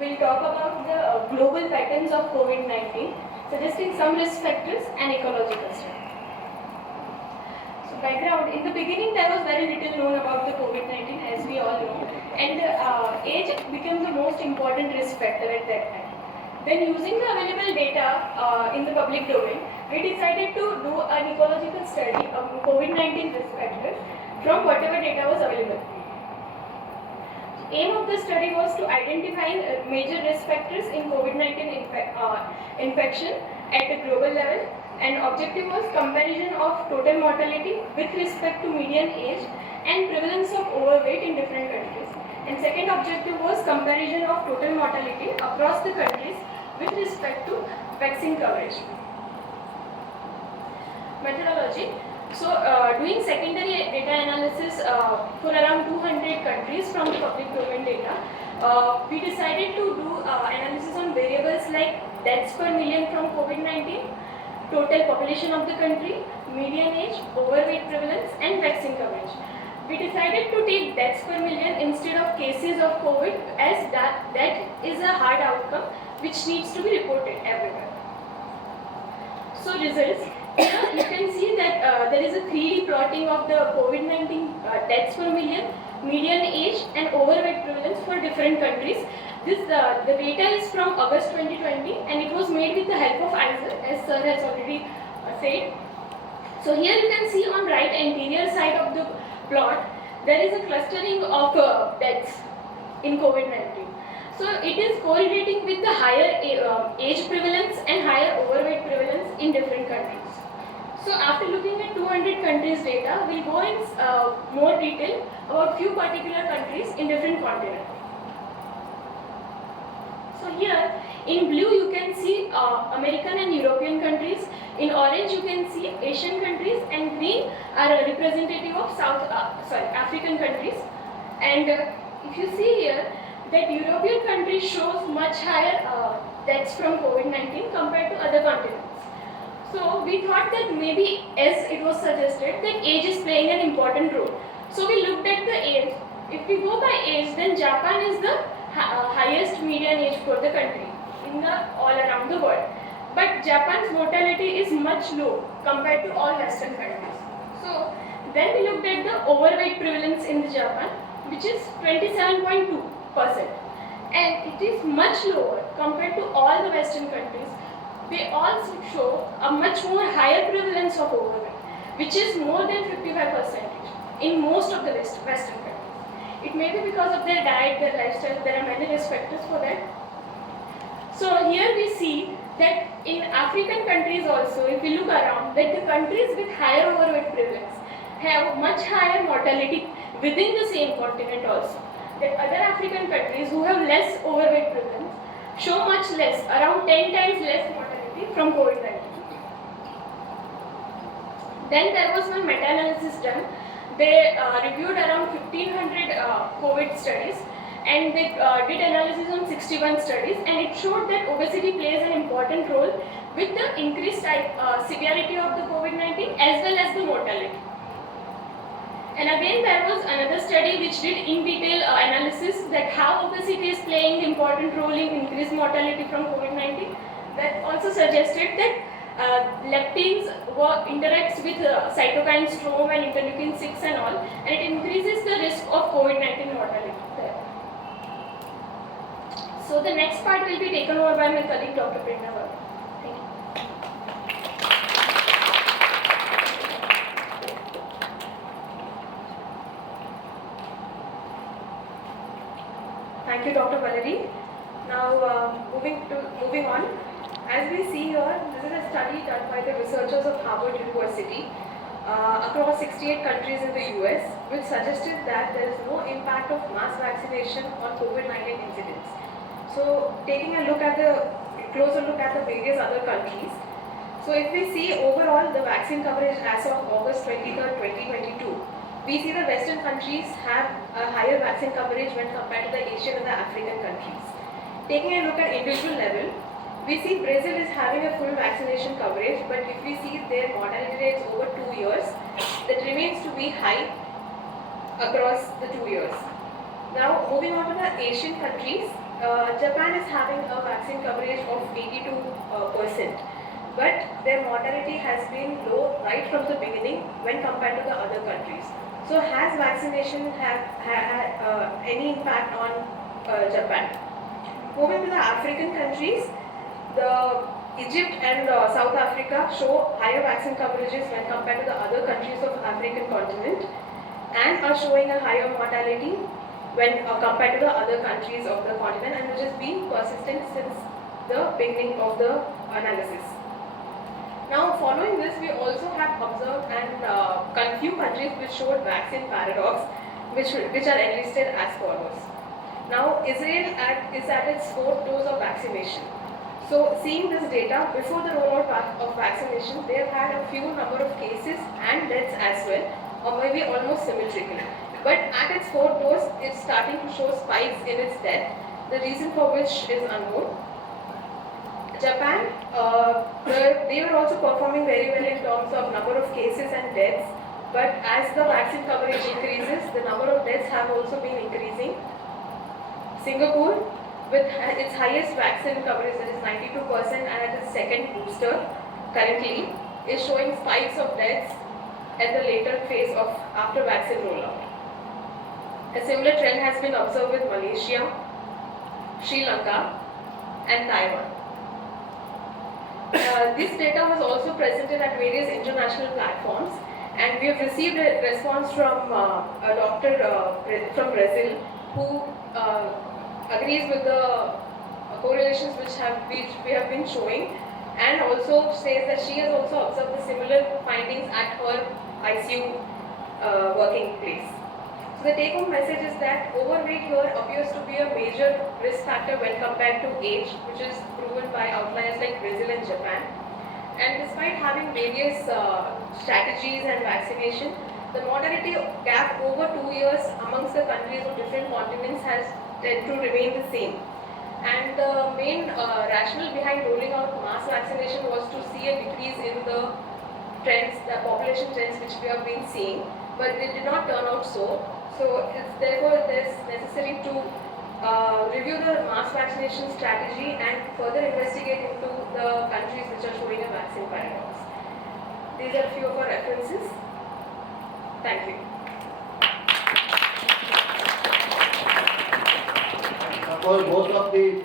We'll talk about the global patterns of COVID-19, suggesting some risk factors and ecological study. So background, in the beginning there was very little known about the COVID-19 as we all know, and age became the most important risk factor at that time. Then using the available data in the public domain, we decided to do an ecological study of COVID-19 risk factors from whatever data was available. Aim of the study was to identify major risk factors in COVID-19 infection at the global level, and objective was comparison of total mortality with respect to median age and prevalence of overweight in different countries. And second objective was comparison of total mortality across the countries with respect to vaccine coverage. Methodology. So, doing secondary data analysis for around 200 countries from the public domain data, we decided to do analysis on variables like deaths per million from COVID-19, total population of the country, median age, overweight prevalence, and vaccine coverage. We decided to take deaths per million instead of cases of COVID, as that is a hard outcome which needs to be reported everywhere. So, results. Here you can see that there is a 3D plotting of the COVID-19 deaths per million, median age and overweight prevalence for different countries. This the data is from August 2020 and it was made with the help of ISER, as sir has already said. So here you can see on right anterior side of the plot, there is a clustering of deaths in COVID-19. So it is correlating with the higher age prevalence and higher overweight prevalence in different countries. So after looking at 200 countries data, we'll go in more detail about few particular countries in different continents. So here in blue you can see American and European countries, in orange you can see Asian countries, and green are a representative of African countries. And if you see here that European countries shows much higher deaths from COVID-19 compared to other continents. So we thought that maybe, as it was suggested, that age is playing an important role. So we looked at the age. If we go by age, then Japan is the highest median age for the country in all around the world. But Japan's mortality is much low compared to all Western countries. So then we looked at the overweight prevalence in Japan, which is 27.2%, and it is much lower compared to all the Western countries. They also show a much more higher prevalence of overweight, which is more than 55% in most of the Western countries. It may be because of their diet, their lifestyle, there are many risk factors for that. So here we see that in African countries also, if we look around, that the countries with higher overweight prevalence have much higher mortality within the same continent also. That other African countries who have less overweight prevalence show much less, around 10 times less mortality from COVID-19. Then there was one meta-analysis done. They reviewed around 1500 COVID studies, and they did analysis on 61 studies, and it showed that obesity plays an important role with the increased severity of the COVID-19 as well as the mortality. And again there was another study which did in detail analysis that how obesity is playing important role in increased mortality from COVID-19. That also suggested that leptins interacts with cytokine storm and interleukin 6 and all, and it increases the risk of COVID-19 mortality there. So the next part will be taken over by my colleague Dr. Prerna. Thank you. Thank you, Dr. Valerie. Now, moving on. As we see here, this is a study done by the researchers of Harvard University across 68 countries in the US, which suggested that there is no impact of mass vaccination on COVID-19 incidence. So, taking a closer look at the various other countries. So, if we see overall the vaccine coverage as of August 23rd, 2022, we see the Western countries have a higher vaccine coverage when compared to the Asian and the African countries. Taking a look at individual level, we see Brazil is having a full vaccination coverage, but if we see their mortality rates over 2 years, that remains to be high across the 2 years. Now moving on to the Asian countries, Japan is having a vaccine coverage of 82%, but their mortality has been low right from the beginning when compared to the other countries. So has vaccination had any impact on Japan? Moving to the African countries, the Egypt and South Africa show higher vaccine coverages when compared to the other countries of African continent and are showing a higher mortality when compared to the other countries of the continent, and which has been persistent since the beginning of the analysis. Now, following this, we also have observed and few countries which showed vaccine paradox, which are enlisted as follows. Now, Israel is at its 4th dose of vaccination. So, seeing this data, before the rollout of vaccination, they have had a few number of cases and deaths as well, or maybe almost symmetrically. But at its 4th dose, it's starting to show spikes in its death, the reason for which is unknown. Japan, they were also performing very well in terms of number of cases and deaths, but as the vaccine coverage increases, the number of deaths have also been increasing. Singapore, with its highest vaccine coverage, that is 92%, and at its 2nd booster currently, is showing spikes of deaths at the later phase of after vaccine rollout. A similar trend has been observed with Malaysia, Sri Lanka, and Taiwan. This data was also presented at various international platforms, and we have received a response from a doctor from Brazil who agrees with the correlations which we have been showing, and also says that she has also observed the similar findings at her ICU working place. So the take-home message is that overweight here appears to be a major risk factor when compared to age, which is proven by outliers like Brazil and Japan. And despite having various strategies and vaccination, the mortality gap over 2 years amongst the countries of different continents has tend to remain the same. And the main rationale behind rolling out mass vaccination was to see a decrease in the trends, the population trends which we have been seeing, but they did not turn out so. So therefore it is necessary to review the mass vaccination strategy and further investigate into the countries which are showing a vaccine paradox. These are a few of our references. Thank you. For most of the